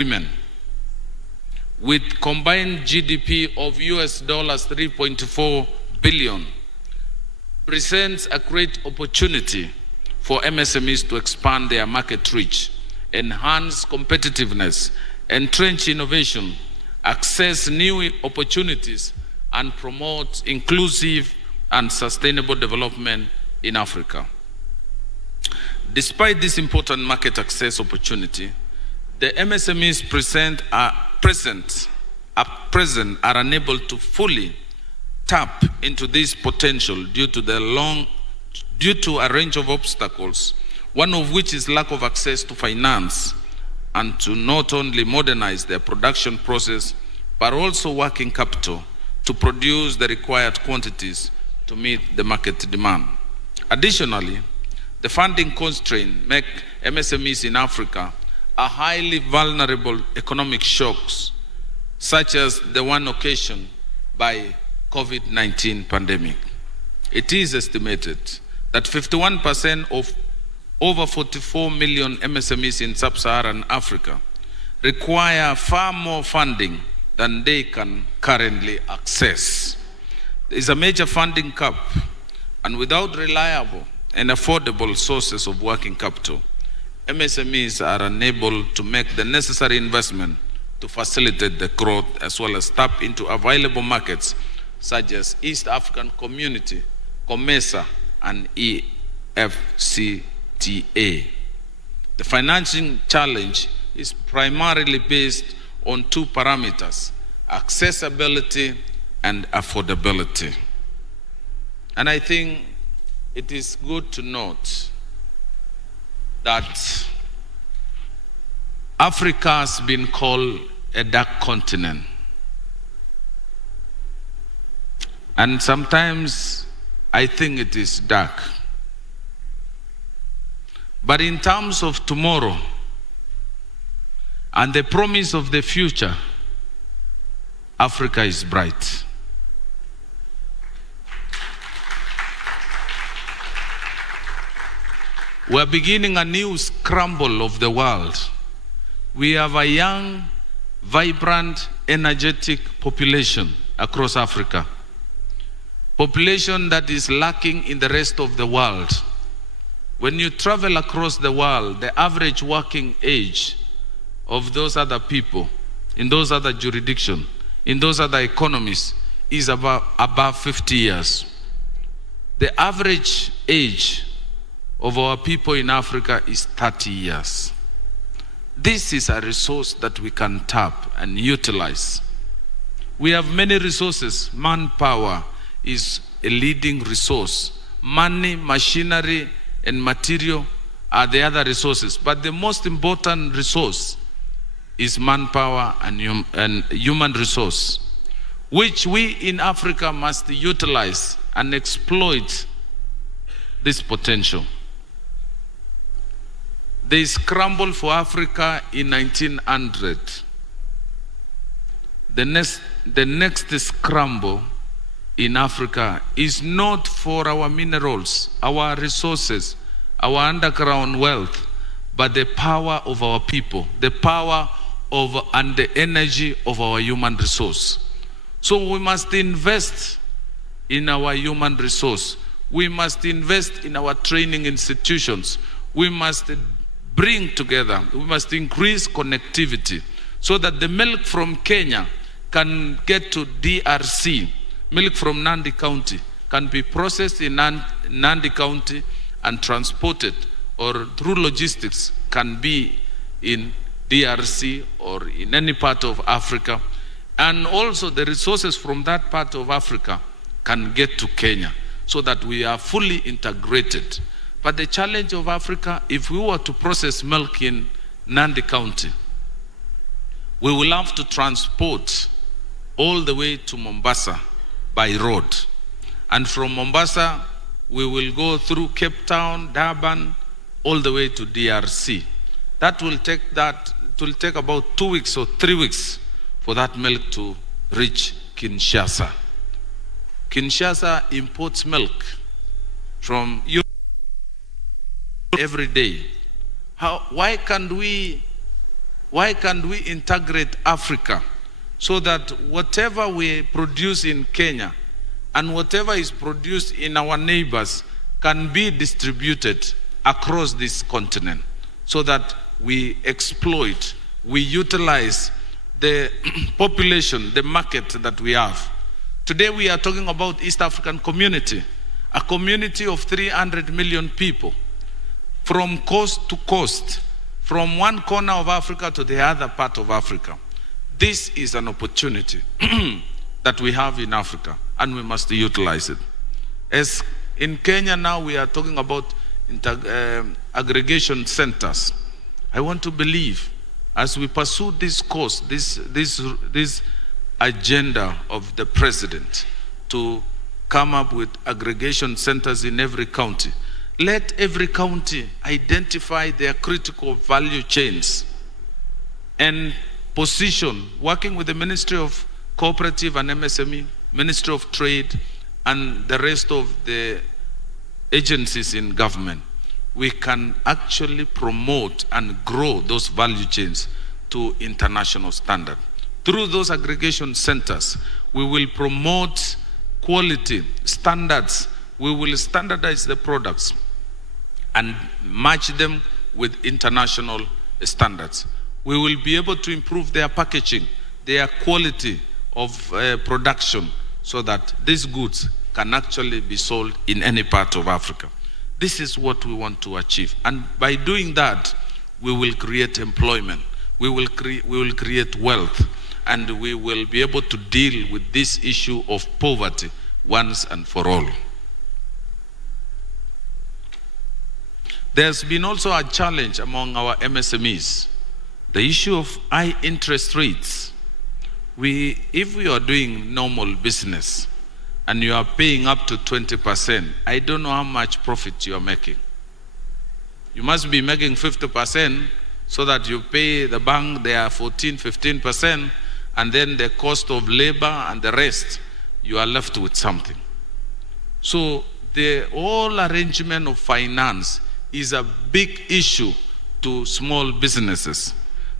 women, with combined GDP of US dollars 3.4 billion, presents a great opportunity for MSMEs to expand their market reach, enhance competitiveness, entrench innovation, access new opportunities, and promote inclusive and sustainable development in Africa. Despite this important market access opportunity, the MSMEs are unable to fully tap into this potential due to a range of obstacles, one of which is lack of access to finance and to not only modernize their production process, but also working capital to produce the required quantities to meet the market demand. Additionally, the funding constraints make MSMEs in Africa a highly vulnerable economic shocks, such as the one occasioned by COVID-19 pandemic. It is estimated that 51% of over 44 million MSMEs in sub-Saharan Africa require far more funding than they can currently access. There is a major funding gap, and without reliable and affordable sources of working capital, MSMEs are unable to make the necessary investment to facilitate the growth as well as tap into available markets such as East African Community, COMESA, and EFCTA. The financing challenge is primarily based on two parameters: accessibility and affordability. And I think it is good to note that Africa has been called a dark continent. And sometimes I think it is dark. But in terms of tomorrow and the promise of the future, Africa is bright. We are beginning a new scramble of the world. We have a young, vibrant, energetic population across Africa. Population that is lacking in the rest of the world. When you travel across the world, the average working age of those other people, in those other jurisdictions, in those other economies, is above 50 years. The average age of our people in Africa is 30 years. This is a resource that we can tap and utilize. We have many resources. Manpower is a leading resource. Money, machinery, and material are the other resources. But the most important resource is manpower and human resource, which we in Africa must utilize and exploit this potential. They scrambled for Africa in 1900. The next scramble in Africa is not for our minerals, our resources, our underground wealth, but the power of our people, the power of and the energy of our human resource. So we must invest in our human resource. We must invest in our training institutions. We must bring together, we must increase connectivity so that the milk from Kenya can get to DRC. Milk from Nandi County can be processed in Nandi County and transported, or through logistics can be in DRC or in any part of Africa. And also the resources from that part of Africa can get to Kenya so that we are fully integrated. But the challenge of Africa, if we were to process milk in Nandi County, we will have to transport all the way to Mombasa by road. And from Mombasa, we will go through Cape Town, Durban, all the way to DRC. That will take about 2 weeks or 3 weeks for that milk to reach Kinshasa. Kinshasa imports milk from Europe every day. Why can't we Why can't we integrate Africa so that whatever we produce in Kenya and whatever is produced in our neighbors can be distributed across this continent so that we exploit, we utilize the population, the market that we have. Today we are talking about East African community, a community of 300 million people from coast to coast, from one corner of Africa to the other part of Africa. This is an opportunity that we have in Africa, and we must utilize it. As in Kenya now, we are talking about aggregation centers. I want to believe, as we pursue this course, this agenda of the president to come up with aggregation centers in every county, let every county identify their critical value chains and position, working with the Ministry of Cooperative and MSME, Ministry of Trade, and the rest of the agencies in government, we can actually promote and grow those value chains to international standard. Through those aggregation centers, we will promote quality standards. We will standardize the products and match them with international standards. We will be able to improve their packaging, their quality of production, so that these goods can actually be sold in any part of Africa. This is what we want to achieve. And by doing that, we will create employment, we will create wealth, and we will be able to deal with this issue of poverty once and for all. There's been also a challenge among our MSMEs, the issue of high interest rates. If we are doing normal business and you are paying up to 20%, I don't know how much profit you are making. You must be making 50% so that you pay the bank their 14-15%, and then the cost of labor and the rest, you are left with something. So the whole arrangement of finance is a big issue to small businesses.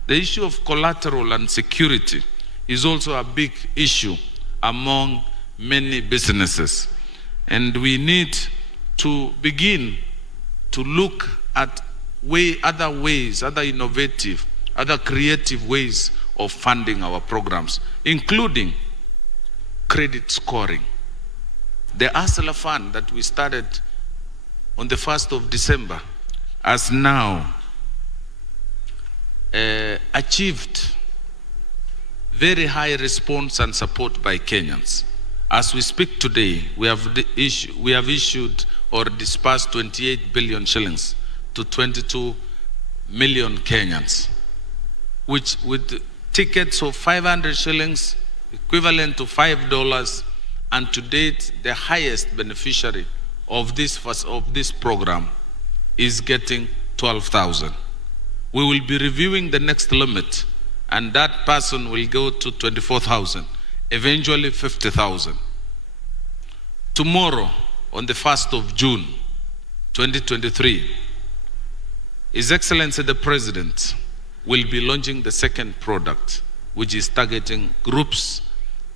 The issue of collateral and security is also a big issue among many businesses. And we need to begin to look at other ways, other innovative, other creative ways of funding our programs, including credit scoring. The Hustler Fund that we started on the 1st of December has now achieved very high response and support by Kenyans. As we speak today, we have issued or disbursed 28 billion shillings to 22 million Kenyans, which with tickets of 500 shillings, equivalent to $5, and to date, the highest beneficiary of this program is getting 12,000. We will be reviewing the next limit, and that person will go to 24,000, eventually 50,000. Tomorrow, on the 1st of June, 2023, His Excellency the President will be launching the second product, which is targeting groups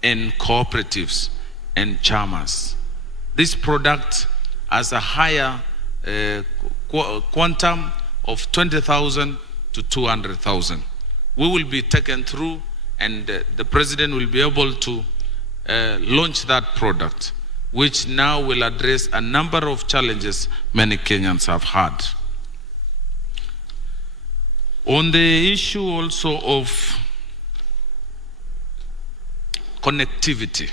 and cooperatives and chamas. This product has a higher quantum of 20,000 to 200,000. We will be taken through, and the President will be able to launch that product, which now will address a number of challenges many Kenyans have had. On the issue also of connectivity,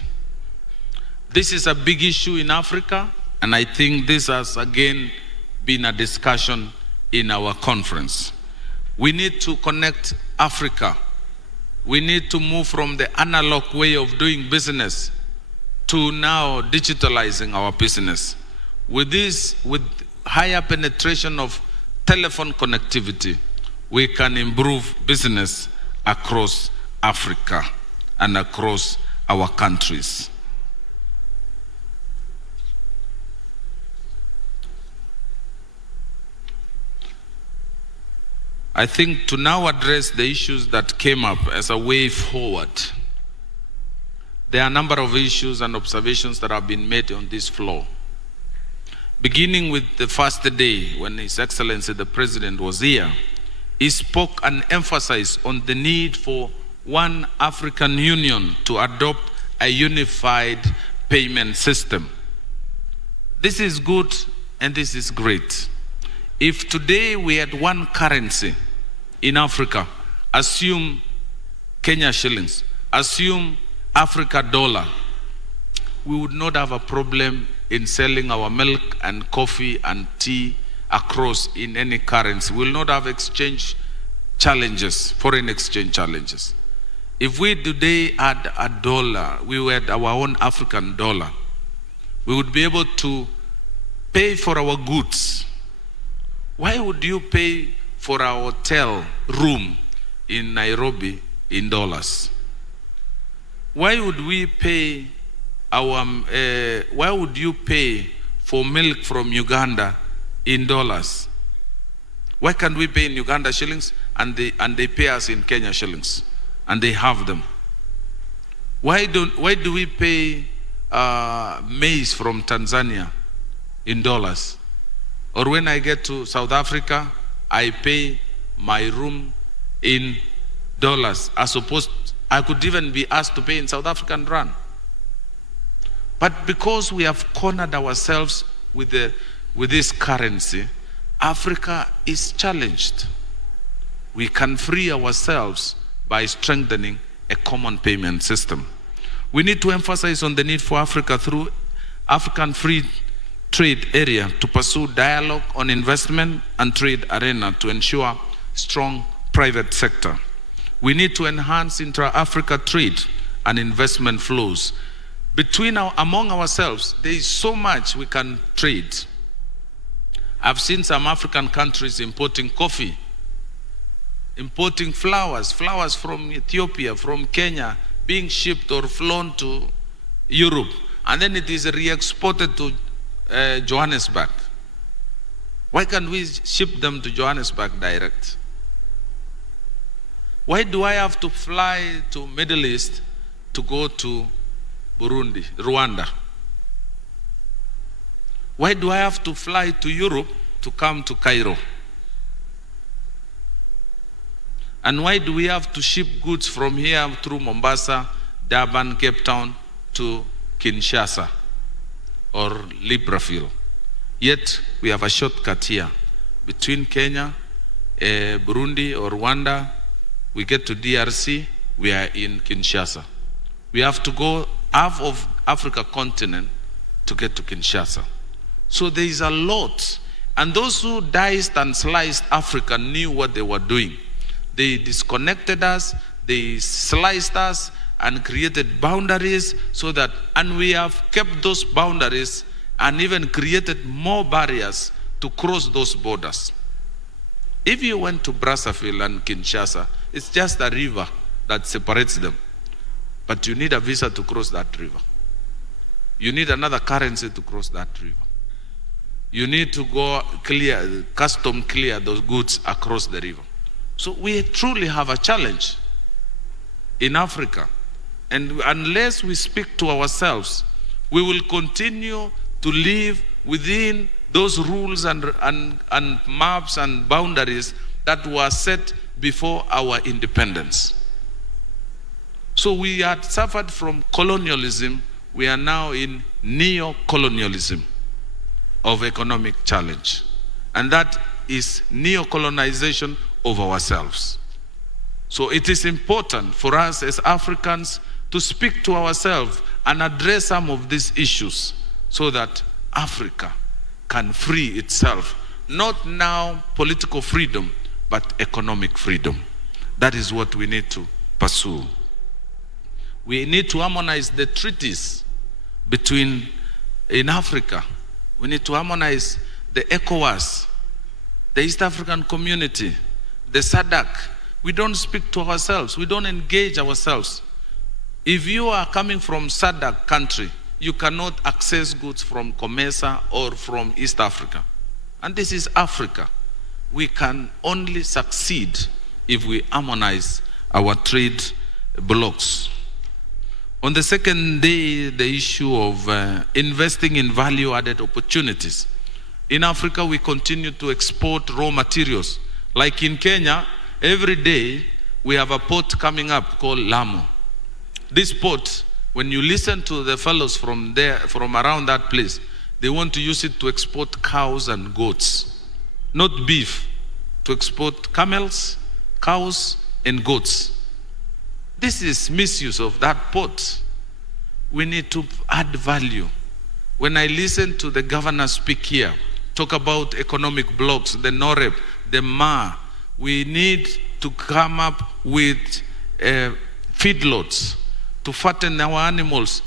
this is a big issue in Africa, and I think this has again been a discussion in our conference. We need to connect Africa. We need to move from the analog way of doing business to now digitalizing our business. With higher penetration of telephone connectivity, we can improve business across Africa and across our countries. I think to now address the issues that came up as a way forward, there are a number of issues and observations that have been made on this floor. Beginning with the first day when His Excellency the President was here, he spoke and emphasized on the need for one African Union to adopt a unified payment system. This is good and this is great. If today we had one currency in Africa, assume Kenya shillings, assume Africa dollar, we would not have a problem in selling our milk and coffee and tea across in any currency. We will not have exchange challenges, foreign exchange challenges. If we today had a dollar, we had our own African dollar, we would be able to pay for our goods. Why would you pay for a hotel room in Nairobi in dollars? Why would we pay why would you pay for milk from Uganda in dollars? Why can't we pay in Uganda shillings and they pay us in Kenya shillings and they have them? Why do we pay maize from Tanzania in dollars? Or when I get to South Africa, I pay my room in dollars, as opposed I could even be asked to pay in South African rand. But because we have cornered ourselves with this currency, Africa is challenged. We can free ourselves by strengthening a common payment system. We need to emphasize on the need for Africa through African Free Trade Area to pursue dialogue on investment and trade arena to ensure strong private sector. We need to enhance intra-Africa trade and investment flows. Among ourselves, there is so much we can trade. I've seen some African countries importing coffee, importing flowers from Ethiopia, from Kenya, being shipped or flown to Europe, and then it is re-exported to Johannesburg. Why can't we ship them to Johannesburg direct? Why do I have to fly to Middle East to go to Burundi, Rwanda? Why do I have to fly to Europe to come to Cairo? And why do we have to ship goods from here through Mombasa, Durban, Cape Town to Kinshasa or Libreville? Yet we have a shortcut here between Kenya, Burundi or Rwanda. We get to DRC, we are in Kinshasa. We have to go half of Africa continent to get to Kinshasa. So there is a lot. And those who diced and sliced Africa knew what they were doing. They disconnected us, they sliced us and created boundaries and we have kept those boundaries and even created more barriers to cross those borders. If you went to Brazzaville and Kinshasa, it's just a river that separates them. But you need a visa to cross that river. You need another currency to cross that river. You need to go custom clear those goods across the river. So we truly have a challenge in Africa. And unless we speak to ourselves, we will continue to live within those rules and maps and boundaries that were set before our independence. So we had suffered from colonialism. We are now in neo-colonialism of economic challenge. And that is neo-colonization of ourselves. So it is important for us as Africans to speak to ourselves and address some of these issues so that Africa can free itself. Not now political freedom, but economic freedom. That is what we need to pursue. We need to harmonize the treaties in Africa. We need to harmonize the ECOWAS, the East African Community, the SADC. We don't speak to ourselves. We don't engage ourselves. If you are coming from SADC country, you cannot access goods from COMESA or from East Africa. And this is Africa. we can only succeed if we harmonize our trade blocks. On the second day, the issue of investing in value-added opportunities. In Africa, we continue to export raw materials. Like in Kenya, every day we have a port coming up called Lamu. This port, when you listen to the fellows from around that place, they want to use it to export cows and goats, not beef, to export camels, cows, and goats. This is misuse of that port. We need to add value. When I listen to the governor speak here, talk about economic blocks, the NOREP, the MA, we need to come up with feedlots to fatten our animals,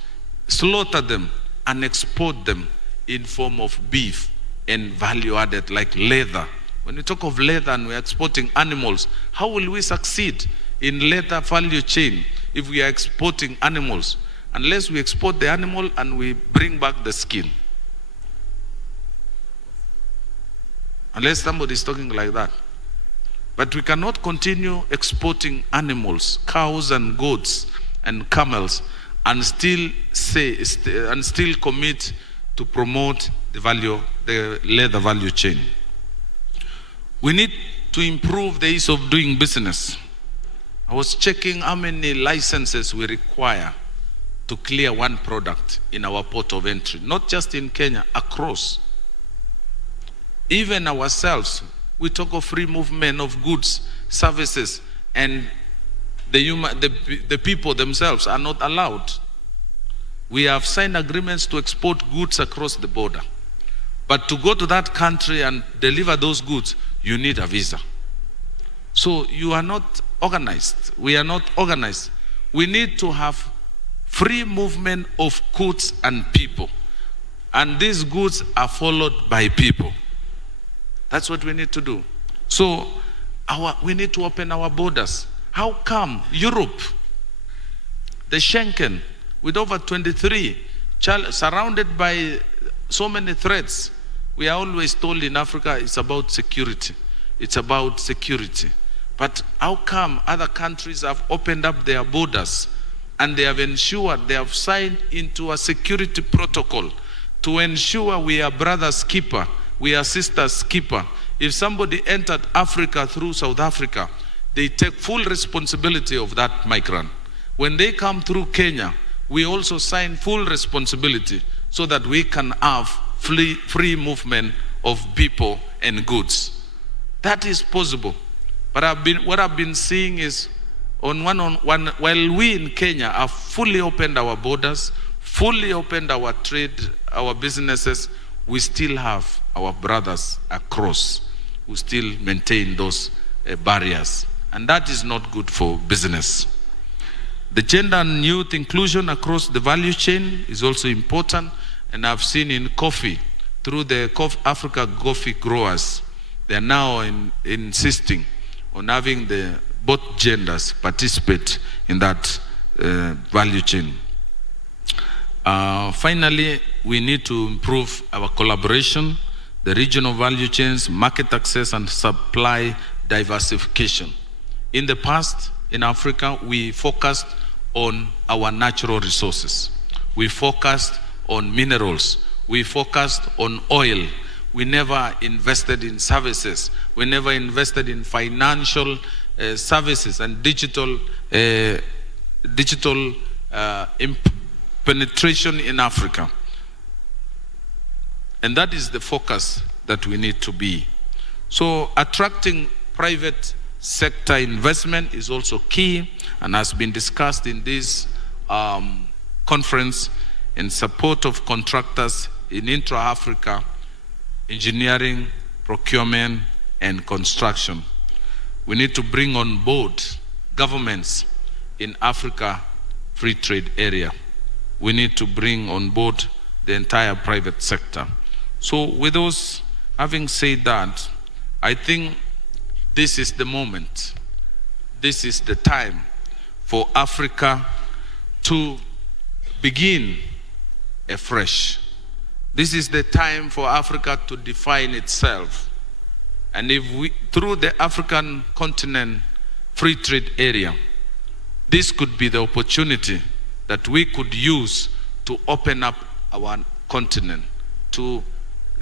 slaughter them, and export them in form of beef and value added like leather. When we talk of leather and we're exporting animals, how will we succeed in leather value chain if we are exporting animals? Unless we export the animal and we bring back the skin. Unless somebody is talking like that. But we cannot continue exporting animals, cows and goats and camels, and still commit to promote the leather value chain. We need to improve the ease of doing business. I was checking how many licenses we require to clear one product in our port of entry, not just in Kenya, across. Even ourselves, we talk of free movement of goods, services, and the people themselves are not allowed. We have signed agreements to export goods across the border. But to go to that country and deliver those goods, you need a visa. So you are not organized. We are not organized. We need to have free movement of goods and people. And these goods are followed by people. That's what we need to do. So we need to open our borders. How come Europe, the Schengen, with over 23, surrounded by so many threats, we are always told in Africa it's about security. It's about security. But how come other countries have opened up their borders and they have ensured, they have signed into a security protocol to ensure we are brothers keeper, we are sisters keeper. If somebody entered Africa through South Africa, they take full responsibility of that migrant. When they come through Kenya, we also sign full responsibility so that we can have free movement of people and goods. That is possible. But what I've been seeing is while we in Kenya have fully opened our borders, fully opened our trade, our businesses, we still have our brothers across who still maintain those barriers. And that is not good for business. The gender and youth inclusion across the value chain is also important. And I've seen in coffee, through the Africa coffee growers, they are now insisting on having both genders participate in that value chain. Finally, we need to improve our collaboration, the regional value chains, market access, and supply diversification. In the past, in Africa, we focused on our natural resources. We focused on minerals. We focused on oil. We never invested in services. We never invested in financial services and digital penetration in Africa. And that is the focus that we need to be. So attracting private sector investment is also key and has been discussed in this conference in support of contractors in intra-Africa engineering, procurement, and construction. We need to bring on board governments in Africa free trade area. We need to bring on board the entire private sector. So with those, having said that, I think this is the moment. This is the time for Africa to begin afresh. This is the time for Africa to define itself And if we, through the African continent free trade area, this could be the opportunity that we could use to open up our continent, to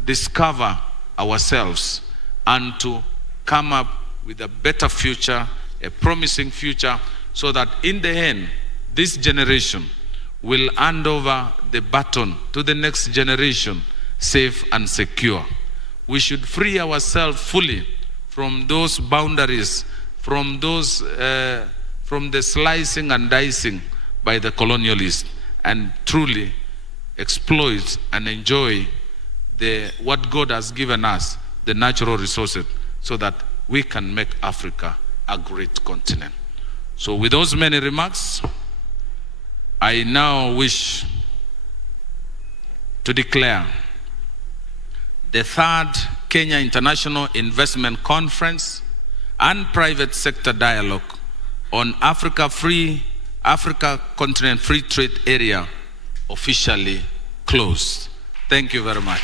discover ourselves, and to come up with a better future, a promising future, so that in the end, this generation will hand over the baton to the next generation, safe and secure. We should free ourselves fully from those boundaries, from those, from the slicing and dicing by the colonialists, and truly exploit and enjoy what God has given us, the natural resources, so that we can make Africa a great continent. So with those many remarks, I now wish to declare the third Kenya International Investment Conference and Private Sector Dialogue on Africa Continent Free Trade Area officially closed. Thank you very much.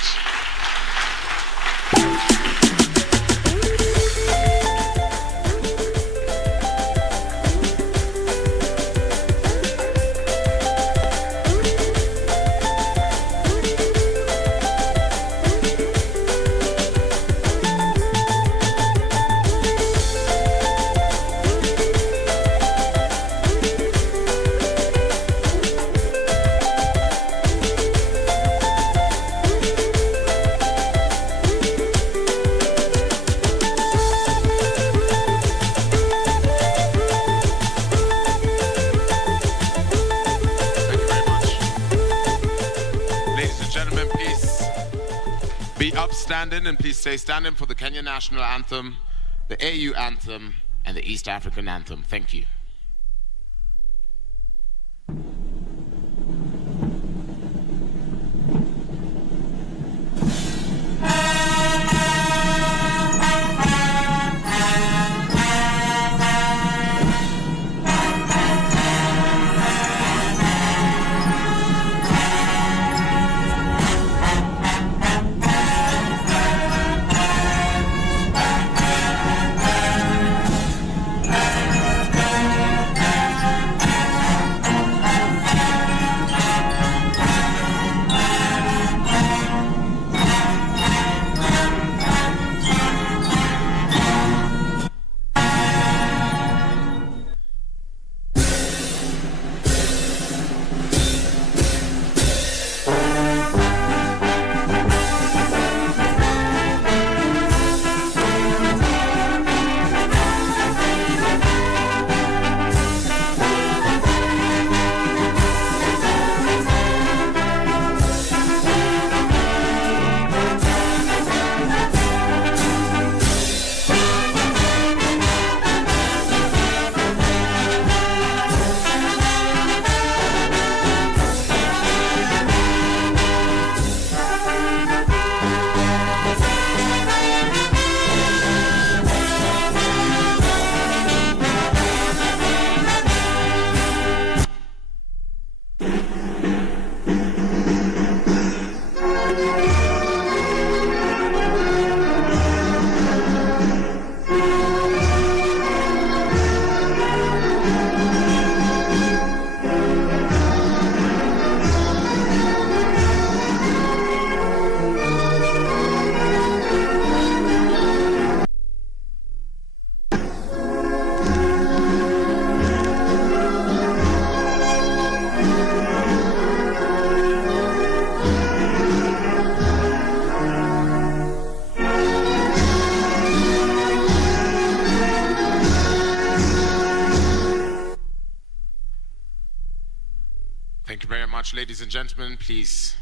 Be upstanding and please stay standing for the Kenya National Anthem, the AU Anthem, and the East African Anthem. Thank you. Thank you very much, ladies and gentlemen. Please,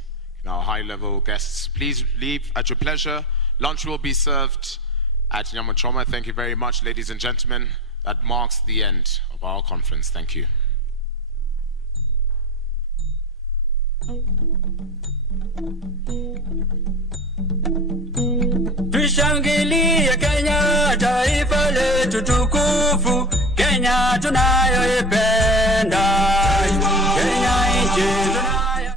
our high-level guests, please leave at your pleasure. Lunch will be served at Nyamachoma. Thank you very much, ladies and gentlemen. That marks the end of our conference. Thank you. Tushangilie Kenya, taifa letu tukufu, Kenya tunayoipenda. Kenya nchi tunayo.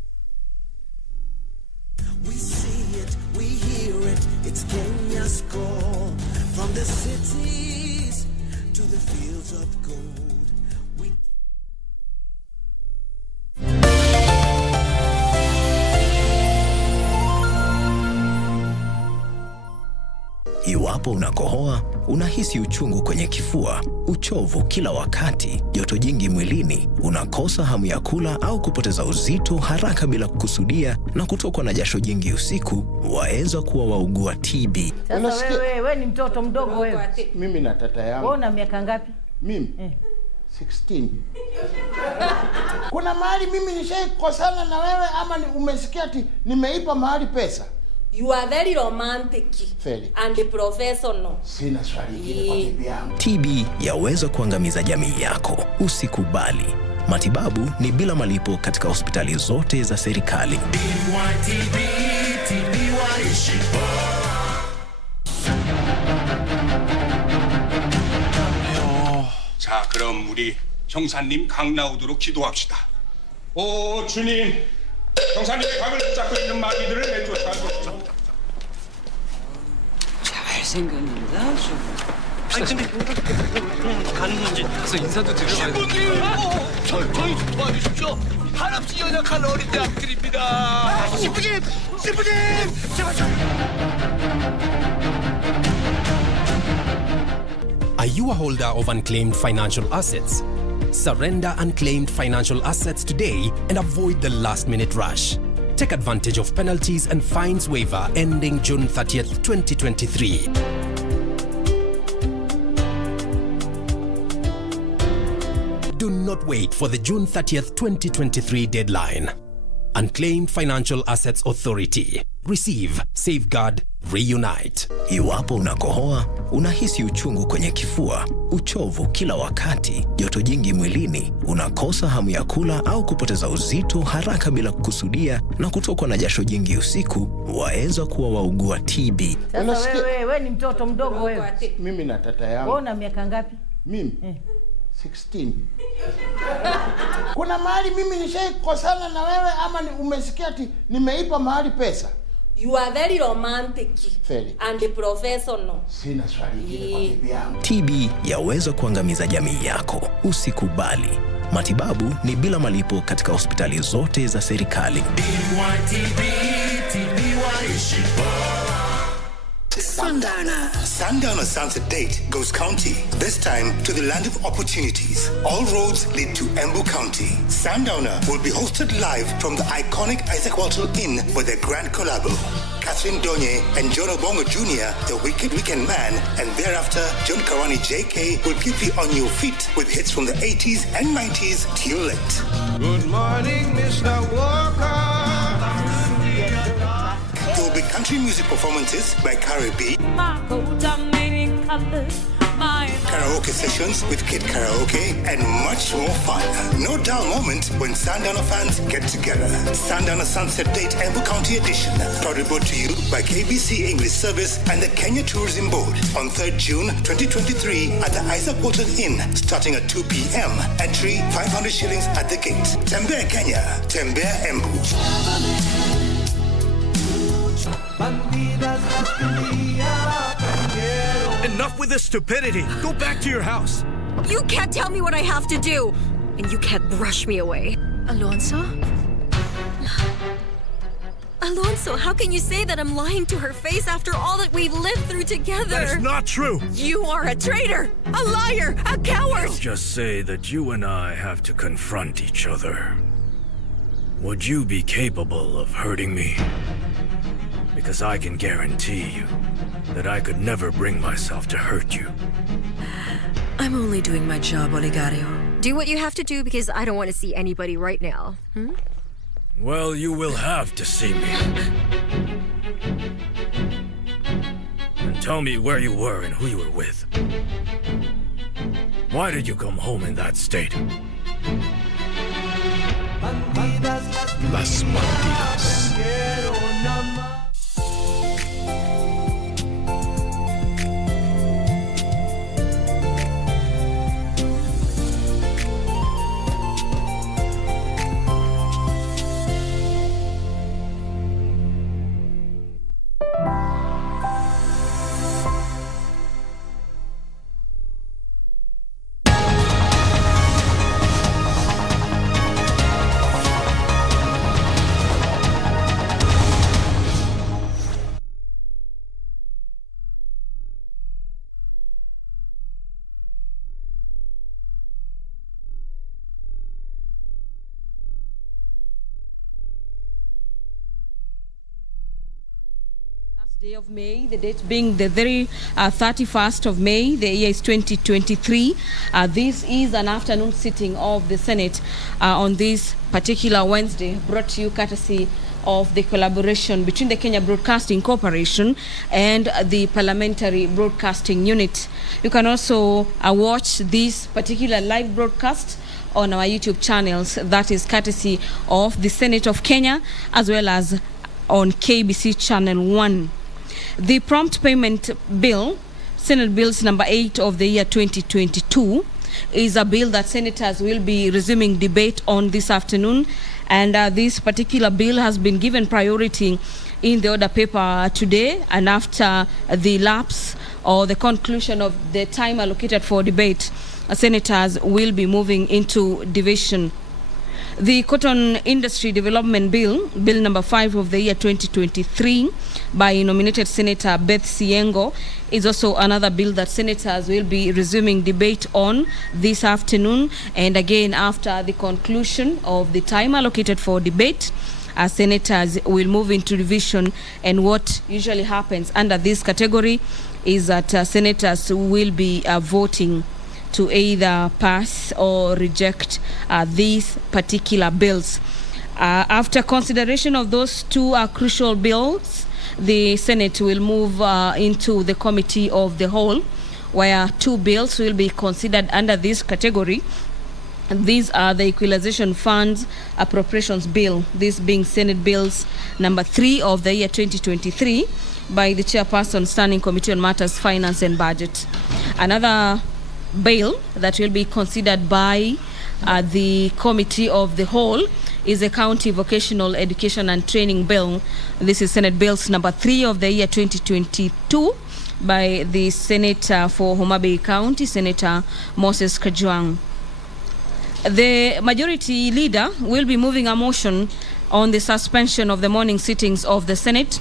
We see it, we hear it, it's Kenya's call. Iwapo unakohoa, unahisi uchungu kwenye kifua, uchovu kila wakati, joto jingi mwilini, unakosa hamu ya kula au kupoteza uzito haraka bila kukusudia, na kutokwa na jasho jingi usiku, waweza kuwa waugua TB. Sasa wewe ni mtoto mdogo wewe. Mimi na tata yangu. Wewe una miaka ngapi? Mimi? 16. Kuna mahali mimi nishaikosana na wewe ama umesikia ati nimeipa mahali pesa? You are very romantic and professional. Sina swali lingine kwa bibi yangu. TB yaweza kuangamiza jamii yako. Usikubali. Matibabu ni bila malipo katika hospitali zote za serikali. 자, 그럼 우리 형사님 강 나오도록 기도합시다. 오, 주님, 형사님의 각을 붙잡고 있는 마귀들을 내쫓아 주옵소서. 잘생겼는데 아주. 아니 근데 가는 건지 가서 인사도 드려야 돼. 신부님! 저희 좀 도와주십시오. 한없이 연약한 어린 대학들입니다. 신부님! 제발 좀. Are you a holder of unclaimed financial assets? Surrender unclaimed financial assets today and avoid the last-minute rush. Take advantage of penalties and fines waiver ending June 30th, 2023. Do not wait for the June 30th, 2023 deadline. Unclaimed Financial Assets Authority. Receive, safeguard, reunite. Iwapo unakohoa, unahisi uchungu kwenye kifua, uchovu kila wakati, joto jingi mwilini, unakosa hamu ya kula au kupoteza uzito haraka bila kukusudia, na kutokwa na jasho jingi usiku, waweza kuwa waugua TB. Sasa wewe ni mtoto mdogo wewe. Mimi na tata yangu. Wewe una miaka ngapi? Mimi? 16. Kuna mahali mimi nishaikosana na wewe ama umesikia ati nimeipa mahali pesa? You are very romantic and professional. Sina swali lingine kwa bibi yangu. TB yaweza kuangamiza jamii yako. Usikubali. Matibabu ni bila malipo katika hospitali zote za serikali. Sundowner Sunset Date goes county, this time to the land of opportunities. All roads lead to Embu County. Sundowner will be hosted live from the iconic Isaac Walton Inn with their grand collabo. Catherine Donye and John Obongo Jr., the Wicked Weekend Man, and thereafter John Karani JK will keep you on your feet with hits from the 80s and 90s till late. Good morning, Mr. Walker. There will be country music performances by Carrie B, karaoke sessions with Kid Karaoke, and much more fun. No dull moment when Sundowner fans get together. Sundowner Sunset Date Embu County Edition, proudly brought to you by KBC English Service and the Kenya Tourism Board on 3rd June 2023 at the Isaac Walton Inn, starting at 2 p.m. Entry 500 shillings at the gate. Tembea Kenya, Tembea Embu. Enough with this stupidity. Go back to your house. You can't tell me what I have to do. And you can't brush me away. Alonso? Alonso, how can you say that I'm lying to her face after all that we've lived through together? That is not true. You are a traitor, a liar, a coward. Just say that you and I have to confront each other. Would you be capable of hurting me? Because I can guarantee you that I could never bring myself to hurt you. I'm only doing my job, Oligario. Do what you have to do because I don't want to see anybody right now. Well, you will have to see me. And tell me where you were and who you were with. Why did you come home in that state? Las Bandidas. Day of May, the date being the very 31st of May, the year is 2023. This is an afternoon sitting of the Senate on this particular Wednesday, brought to you courtesy of the collaboration between the Kenya Broadcasting Corporation and the Parliamentary Broadcasting Unit. You can also watch this particular live broadcast on our YouTube channels. That is courtesy of the Senate of Kenya, as well as on KBC Channel 1. The prompt payment bill, Senate Bills number 8 of the year 2022, is a bill that senators will be resuming debate on this afternoon. And this particular bill has been given priority in the order paper today, and after the lapse or the conclusion of the time allocated for debate, senators will be moving into division. The Cotton Industry Development Bill, Bill number 5 of the year 2023, by nominated Senator Beth Siengo, is also another bill that senators will be resuming debate on this afternoon. And again, after the conclusion of the time allocated for debate, senators will move into division. And what usually happens under this category is that senators will be voting to either pass or reject these particular bills. After consideration of those two crucial bills, the Senate will move into the Committee of the Whole, where two bills will be considered under this category. These are the Equalization Funds Appropriations Bill, this being Senate Bills number 3 of the year 2023 by the Chairperson Standing Committee on Matters Finance and Budget. Another bill that will be considered by the Committee of the Whole is a County Vocational Education and Training Bill. This is Senate Bills number 3 of the year 2022 by the Senator for Homa Bay County, Senator Moses Kajwang. The Majority Leader will be moving a motion on the suspension of the morning sittings of the Senate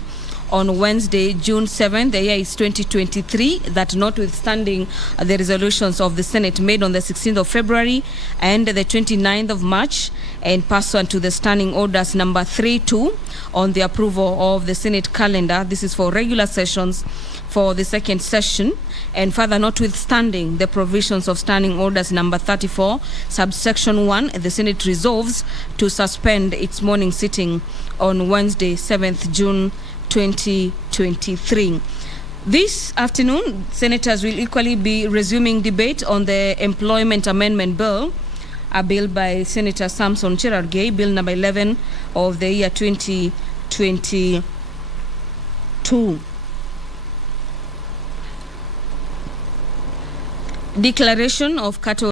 on Wednesday, June 7th, the year is 2023, that notwithstanding the resolutions of the Senate made on the 16th of February and the 29th of March, and pursuant to the standing orders number 3-2 on the approval of the Senate calendar, this is for regular sessions for the second session, and further notwithstanding the provisions of standing orders number 34, subsection 1, the Senate resolves to suspend its morning sitting on Wednesday, 7th June 2023. This afternoon, senators will equally be resuming debate on the Employment Amendment Bill, a bill by Senator Samson Cherargei, Bill number 11 of the year 2022. Declaration of cattle